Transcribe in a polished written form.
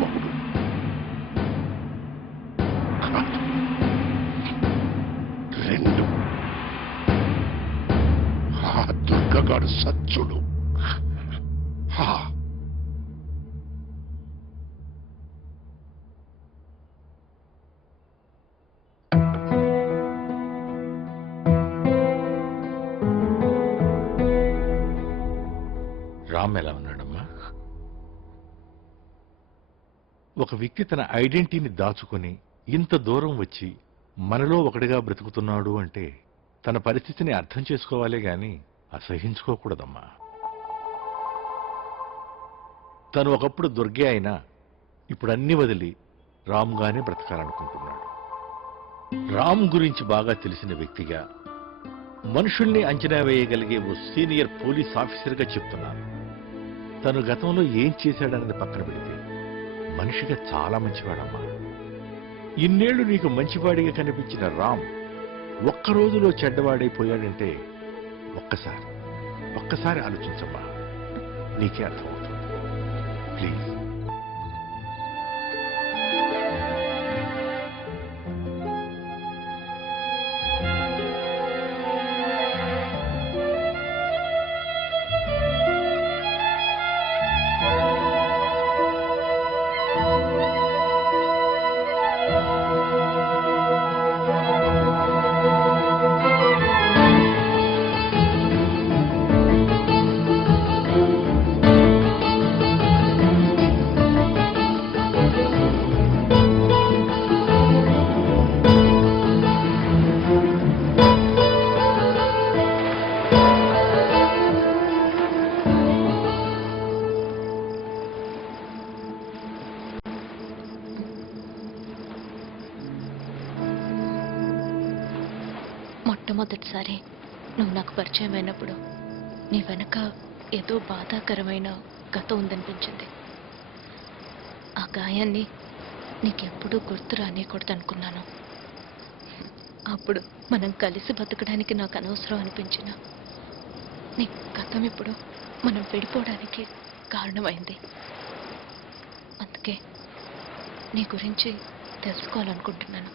మొగుడు. రెండు, ఆ దుర్గగాడు సచ్చుడు. రామ్ ఎలా ఉన్నాడమ్మా? ఒక వ్యక్తి తన ఐడెంటిటీని దాచుకుని ఇంత దూరం వచ్చి మనలో ఒకటిగా బ్రతుకుతున్నాడు అంటే తన పరిస్థితిని అర్థం చేసుకోవాలే గాని అసహించుకోకూడదమ్మా. తను ఒకప్పుడు దుర్గే అయినా ఇప్పుడు అన్ని వదిలి రామ్గానే బ్రతకాలనుకుంటున్నాడు. రామ్ గురించి బాగా తెలిసిన వ్యక్తిగా, మనుషుల్ని అంచనా వేయగలిగే ఓ సీనియర్ పోలీస్ ఆఫీసర్గా చెప్తున్నాను. తను గతంలో ఏం చేశాడన్నది పక్కన పెడితే మనిషిగా చాలా మంచివాడమ్మా. ఇన్నేళ్లు నీకు మంచివాడిగా కనిపించిన రామ్ ఒక్క రోజులో చెడ్డవాడైపోయాడంటే ఒక్కసారి ఆలోచించమ్మా, నీకే అర్థమవుతుంది. ప్లీజ్. మొట్టమొదటిసారి నువ్వు నాకు పరిచయం అయినప్పుడు నీ వెనక ఏదో బాధాకరమైన గతం ఉందనిపించింది. ఆ గాయాన్ని నీకెప్పుడూ గుర్తు రానియకూడదనుకున్నాను. అప్పుడు మనం కలిసి బతకడానికి నాకు అనవసరం అనిపించిన నీ గతం ఇప్పుడు మనం విడిపోవడానికి కారణమైంది. అందుకే నీ గురించి తెలుసుకోవాలనుకుంటున్నాను.